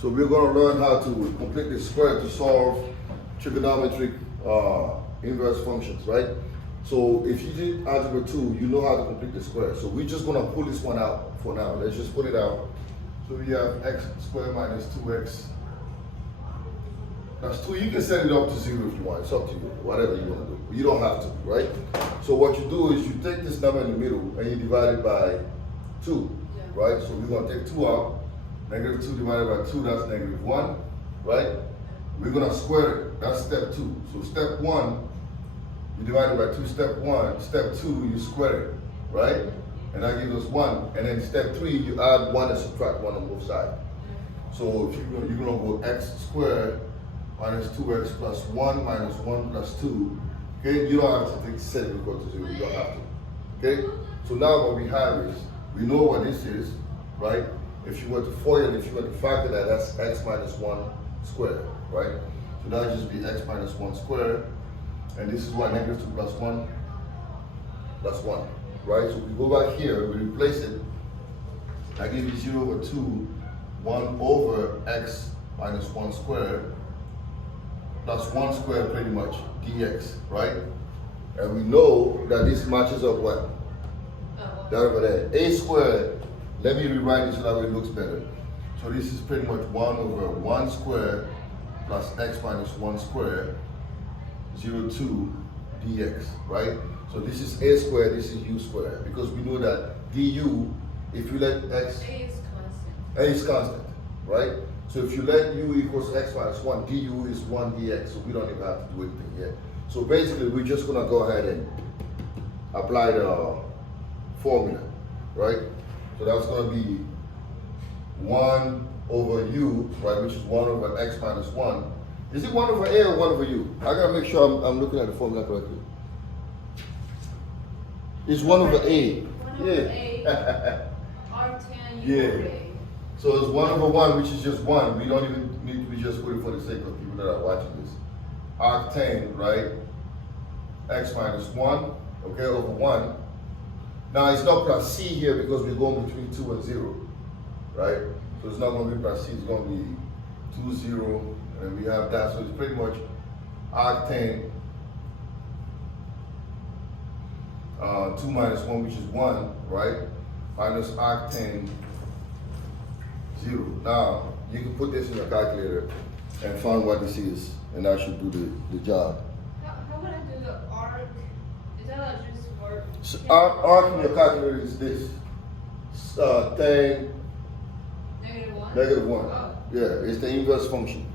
So we're going to learn how to complete the square to solve trigonometric inverse functions, right? So if you did algebra 2, you know how to complete the square. So we're just going to pull this one out for now. Let's just pull it out. So we have x squared minus 2x. That's 2. You can set it up to 0 if you want. It's up to you, whatever you want to do. You don't have to, right? So what you do is you take this number in the middle and you divide it by 2, right? So we're going to take 2 out. Negative 2 divided by 2, that's negative 1, right? We're going to square it. That's step 2. So step 1, you divide it by 2. Step 1. Step 2, you square it, right? And that gives us 1. And then step 3, you add 1 and subtract 1 on both sides. So if you're going to go x squared minus 2x plus 1 minus 1 plus 2. Okay? You don't have to set it equal to 0. You don't have to. Okay? So now what we have is, we know what this is, right? If you were to FOIL, if you were to factor that, that's x minus 1 squared, right? So that would just be x minus 1 squared. And this is what negative 2 plus 1 plus 1, right? So we go back here, we replace it. I give you 0 over 2, 1 over x minus 1 squared plus 1 squared pretty much, dx, right? And we know that this matches up what? That over there. A squared. Let me rewrite it so that way it looks better. So this is pretty much 1 over 1 squared plus x minus 1 squared, 0, 2 dx, right? So this is a squared, this is u squared, because we know that du, if you let x... A is constant. A is constant, right? So if you let u equals x minus 1, du is 1 dx, so we don't even have to do anything here. So basically, we're just gonna go ahead and apply the formula, right? So that's going to be 1 over u, right, which is 1 over x minus 1. Is it 1 over a or 1 over u? I got to make sure I'm looking at the formula correctly. It's 1 over a. 1 over a, arctan u Yeah. over a. So it's 1 over 1, which is just 1. We don't even need to, we just put it for the sake of people that are watching this. Arctan, right, x minus 1, okay, over 1. Now it's not plus c here because we're going between 2 and 0, right? So it's not going to be plus c, it's going to be 2, 0, and we have that. So it's pretty much arctan 2 minus 1, which is 1, right? Minus arctan 0. Now you can put this in your calculator and find what this is, and that should do the job. How would I do the arc? Is that like just for... So arc in your calculator is this tan Negative 1? negative 1. Oh. Yeah, it's the inverse function.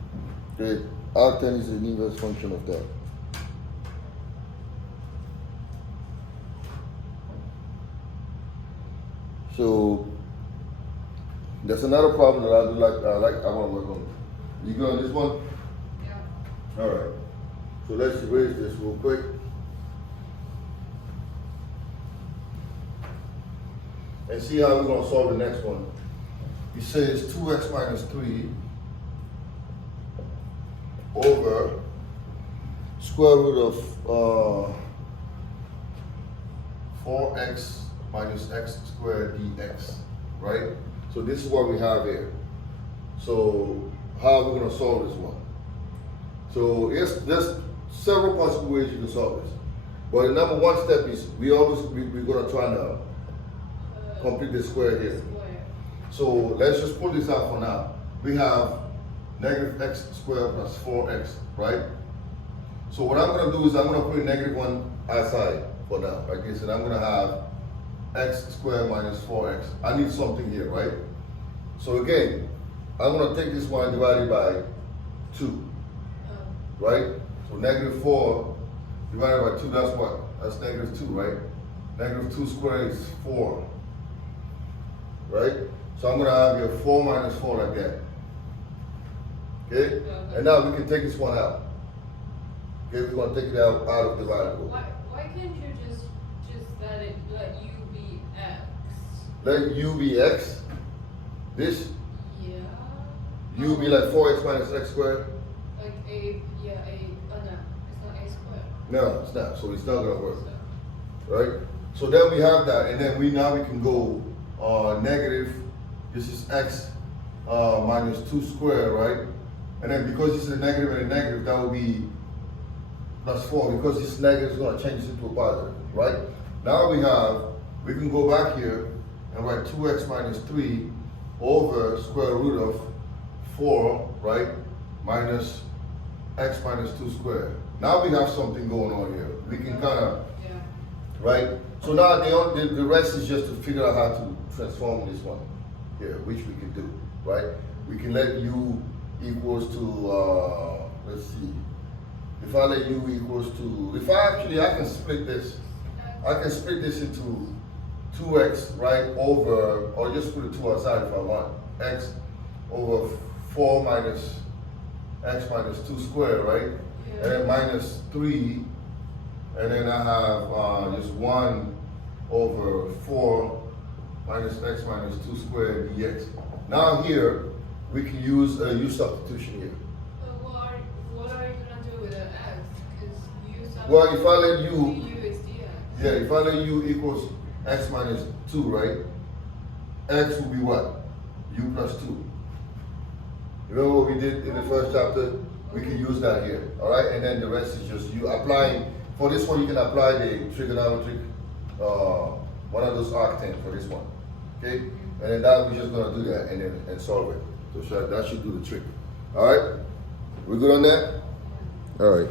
Okay, arctan is the inverse function of that. So there's another problem that I do I want to work on. You go on this one? Yeah. All right. So let's erase this real quick. And see how we're going to solve the next one. It says 2x minus 3 over square root of 4x minus x squared dx, right? So this is what we have here. So how are we going to solve this one? So there's several possible ways you can solve this. But the number one step is we're going to try to complete the square here. So let's just pull this out for now. We have negative x squared plus 4x, right? So what I'm going to do is I'm going to put a negative 1 outside for now, like this, and I'm going to have x squared minus 4x. I need something here, right? So again, I'm going to take this one and divide it by 2, right? So negative 4 divided by 2, that's what? That's negative 2, right? Negative 2 squared is 4. Right? So I'm going to have here 4 minus 4 like that. Okay? And now we can take this one out. Okay, we're going to take it out of the variable. Why can't you just let u be x? Let u be x. This? Yeah. U be like 4x minus x squared? Like a, yeah, no, it's not a squared. No, it's not. So it's not going to work. Right? So then we have that, and then we can go negative, this is x minus 2 squared, right? And then because it's a negative and a negative, that will be plus 4. Because this negative is going to change it into a positive, right? Now we can go back here and write 2x minus 3 over square root of 4, right? Minus x minus 2 squared. Now we have something going on here. We can kind of, right? So now the rest is just to figure out how to transform this one here, which we can do, right? We can let u equals to, let's see. If I let u equals to, I can split this. I can split this into 2x, right, over, or just put a 2 outside if I want. X over 4 minus x minus 2 squared, right? And then minus 3, and then I have just 1 over 4 minus x minus 2 squared dx. Now here, we can use a u substitution here. But what are you gonna do with the x? Because you substitute. Well, if I let u, u is dx. yeah, if I let u equals x minus 2, right? X will be what? U plus 2. Remember what we did in the first chapter? We can use that here, all right? And then the rest is just you applying. For this one, you can apply the trigonometric, one of those arctangents for this one, okay? And then that we're just gonna do that and solve it. So that should do the trick. All right? We good on that? All right.